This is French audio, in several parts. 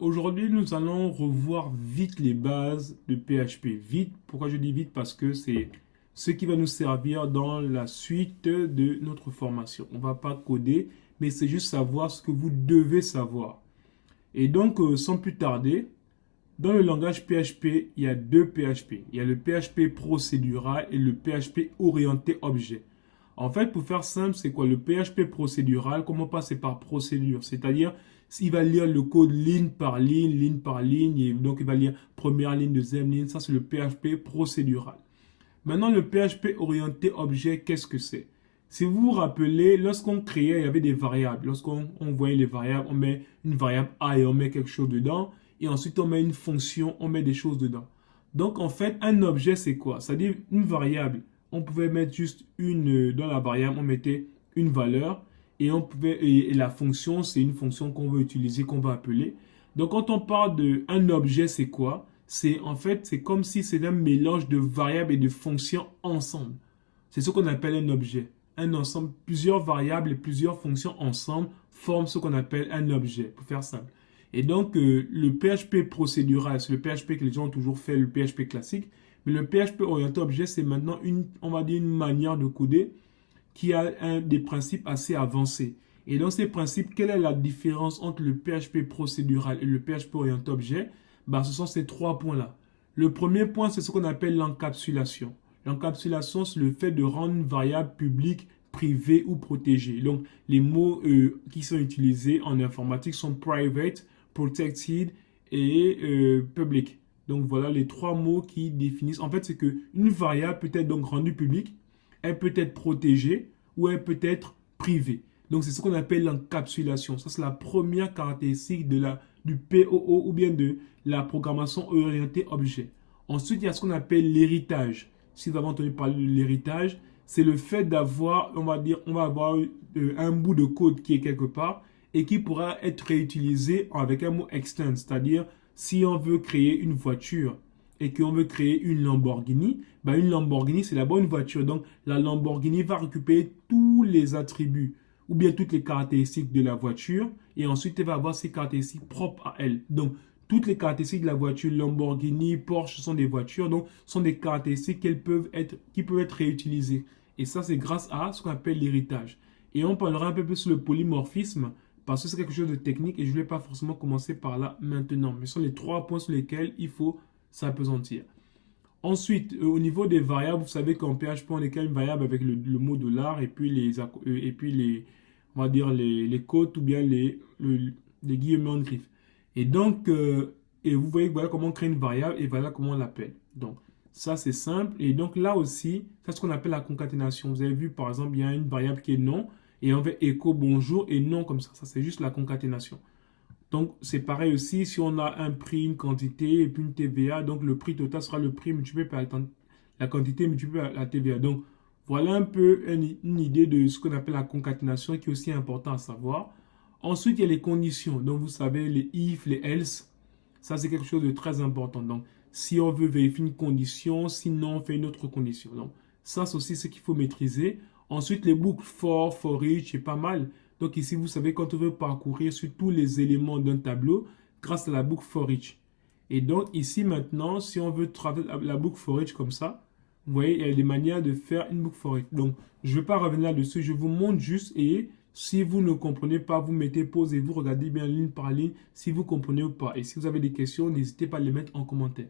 Aujourd'hui, nous allons revoir vite les bases de PHP. Vite, pourquoi je dis vite? Parce que c'est ce qui va nous servir dans la suite de notre formation. On ne va pas coder, mais c'est juste savoir ce que vous devez savoir. Et donc, sans plus tarder, dans le langage PHP, il y a deux PHP. Il y a le PHP procédural et le PHP orienté objet. En fait, pour faire simple, c'est quoi? Le PHP procédural, comment passer par procédure? C'est-à-dire, il va lire le code ligne par ligne, et donc il va lire première ligne, deuxième ligne. Ça, c'est le PHP procédural. Maintenant, le PHP orienté objet, qu'est-ce que c'est? Si vous vous rappelez, lorsqu'on créait, il y avait des variables. Lorsqu'on voyait les variables, on met une variable A et on met quelque chose dedans. Et ensuite, on met une fonction, on met des choses dedans. Donc, en fait, un objet, c'est quoi? C'est-à-dire une variable. On pouvait mettre juste dans la variable, on mettait une valeur. Et la fonction, c'est une fonction qu'on veut utiliser, qu'on va appeler. Donc, quand on parle d'un objet, c'est quoi? C'est comme si c'était un mélange de variables et de fonctions ensemble. C'est ce qu'on appelle un objet. Un ensemble, plusieurs variables et plusieurs fonctions ensemble forment ce qu'on appelle un objet, pour faire simple. Et donc, le PHP procédural, c'est le PHP que les gens ont toujours fait, le PHP classique. Mais le PHP orienté objet, c'est maintenant on va dire une manière de coder qui a des principes assez avancés. Et dans ces principes, quelle est la différence entre le PHP procédural et le PHP orienté objet? Ben, ce sont ces trois points-là. Le premier point, c'est ce qu'on appelle l'encapsulation. L'encapsulation, c'est le fait de rendre une variable publique, privée ou protégée. Donc, les mots qui sont utilisés en informatique sont private, protected et public. Donc, voilà les trois mots qui définissent. En fait, c'est qu'une variable peut être donc rendue publique, elle peut être protégée ou elle peut être privée. Donc, c'est ce qu'on appelle l'encapsulation. Ça, c'est la première caractéristique du POO ou bien de la programmation orientée objet. Ensuite, il y a ce qu'on appelle l'héritage. Si vous avez entendu parler de l'héritage, c'est le fait d'avoir, on va avoir un bout de code qui est quelque part et qui pourra être réutilisé avec un mot extend. C'est-à-dire, si on veut créer une voiture et qu'on veut créer une Lamborghini, ben une Lamborghini, c'est d'abord une voiture. Donc, la Lamborghini va récupérer tous les attributs ou bien toutes les caractéristiques de la voiture et ensuite, elle va avoir ses caractéristiques propres à elle. Donc, toutes les caractéristiques de la voiture, Lamborghini, Porsche, sont des voitures, donc sont des caractéristiques qui peuvent être réutilisées. Et ça, c'est grâce à ce qu'on appelle l'héritage. Et on parlera un peu plus sur le polymorphisme, parce que c'est quelque chose de technique et je ne vais pas forcément commencer par là maintenant. Mais ce sont les trois points sur lesquels il faut s'appesantir. Ensuite, au niveau des variables, vous savez qu'en PHP, on écrit une variable avec le mot dollar et puis on va dire les côtes ou bien les guillemets en griffe. Et donc, et vous voyez voilà comment on crée une variable et voilà comment on l'appelle. Donc, ça c'est simple. Et donc là aussi, c'est ce qu'on appelle la concaténation. Vous avez vu, par exemple, il y a une variable qui est non et on fait écho bonjour et non comme ça. Ça, c'est juste la concaténation. Donc, c'est pareil aussi, si on a un prix, une quantité et puis une TVA, donc le prix total sera le prix multiplié par la quantité multipliée par la TVA. Donc, voilà un peu une idée de ce qu'on appelle la concaténation qui est aussi important à savoir. Ensuite, il y a les conditions. Donc, vous savez, les if, les else, ça c'est quelque chose de très important. Donc, si on veut vérifier une condition, sinon on fait une autre condition. Donc, ça c'est aussi ce qu'il faut maîtriser. Ensuite, les boucles for each, c'est pas mal. Donc ici, vous savez, quand on veut parcourir sur tous les éléments d'un tableau grâce à la boucle for each. Et donc ici maintenant, si on veut travailler la boucle for each comme ça, vous voyez, il y a des manières de faire une boucle for each. Donc, je ne vais pas revenir là-dessus, je vous montre juste et si vous ne comprenez pas, vous mettez pause et vous regardez bien ligne par ligne si vous comprenez ou pas. Et si vous avez des questions, n'hésitez pas à les mettre en commentaire.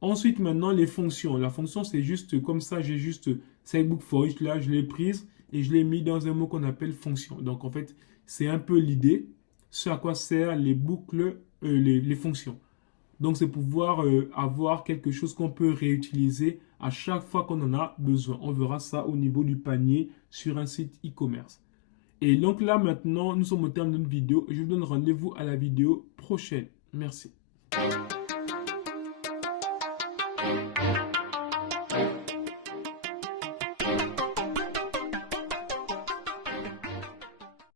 Ensuite, maintenant, les fonctions. La fonction, c'est juste comme ça, j'ai juste cette boucle for each là, je l'ai prise et je l'ai mis dans un mot qu'on appelle fonction. Donc, en fait, c'est un peu l'idée, ce à quoi servent les boucles, les fonctions. Donc, c'est pouvoir avoir quelque chose qu'on peut réutiliser à chaque fois qu'on en a besoin. On verra ça au niveau du panier sur un site e-commerce. Et donc là, maintenant, nous sommes au terme d'une vidéo. Je vous donne rendez-vous à la vidéo prochaine. Merci.